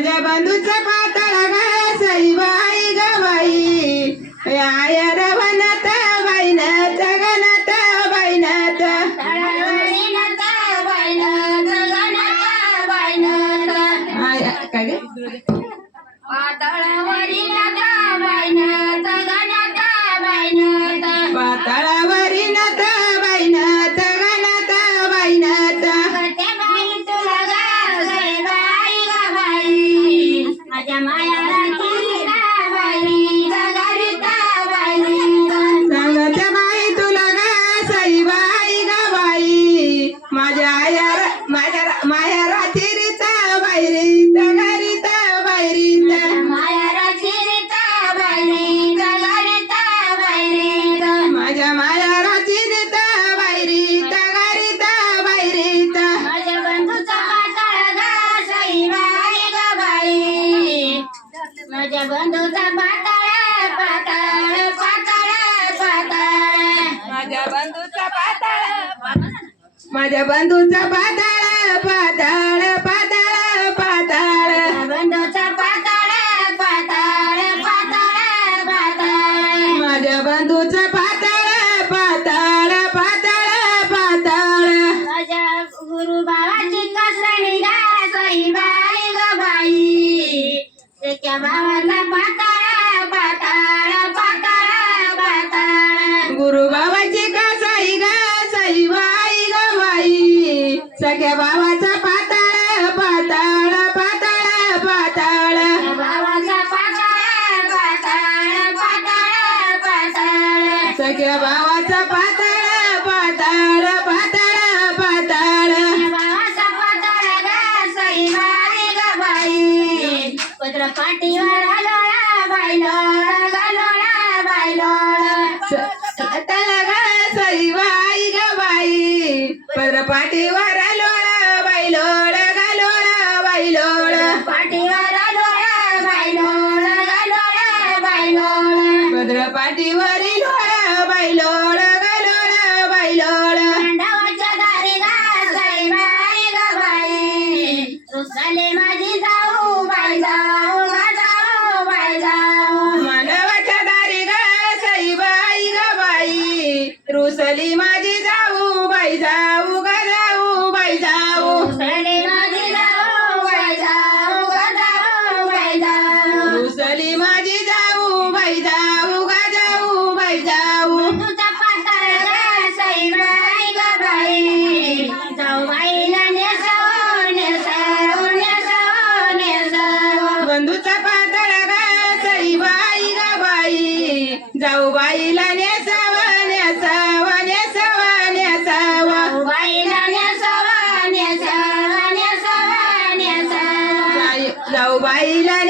माझ्या बंधूचा पाताळ गाई बाई गवाई आया रवनात बाईनात गणात बाईनात आया काय पाताळावरी पाताळावरी नता माझ्या बंधूचा पाताळ पाताळ पाताळ माझ्या बंधूचा पाताळ माझ्या बंधूचा पाताळ पाताळ पाताळ. पाताळ बंधूचा पाताळ पाताळ पाताळ पाताळ माझ्या बंधूचा पाताळ पाताळ पाताळ पाताळ. माझ्या गुरु बाबाची कसरणी गाय बाई ग बाई. बाबा पाताळ पाताळ पाताळ पाताळ. भावाचा पाताळ गा सई बाई ग बाई. पत्र पाठीवर लोळा बाई लोळा लोळा बाई लोळा. त्याला ग साई बाई ग बाई. पर पाठीवर लोळा लोळा भद्र पाठीवरी लोळ बाई लोळ ग लोळ बाई लोळ पांडवाच्या दारी गा सई बाई ग बाई रुसले माझी जाऊ बाई जाऊ गा जाऊ बाई जाऊ. मानवाच्या दारी ग साई बाई ग बाई रुसली माझी जाऊ बाई जाऊ ग जाऊ बाई जाऊ. रुसले माझी जाऊ बाई जाऊ गा जाऊ बाई जाऊ. रुसली माझी जाऊ बाई जाऊ. বাইলা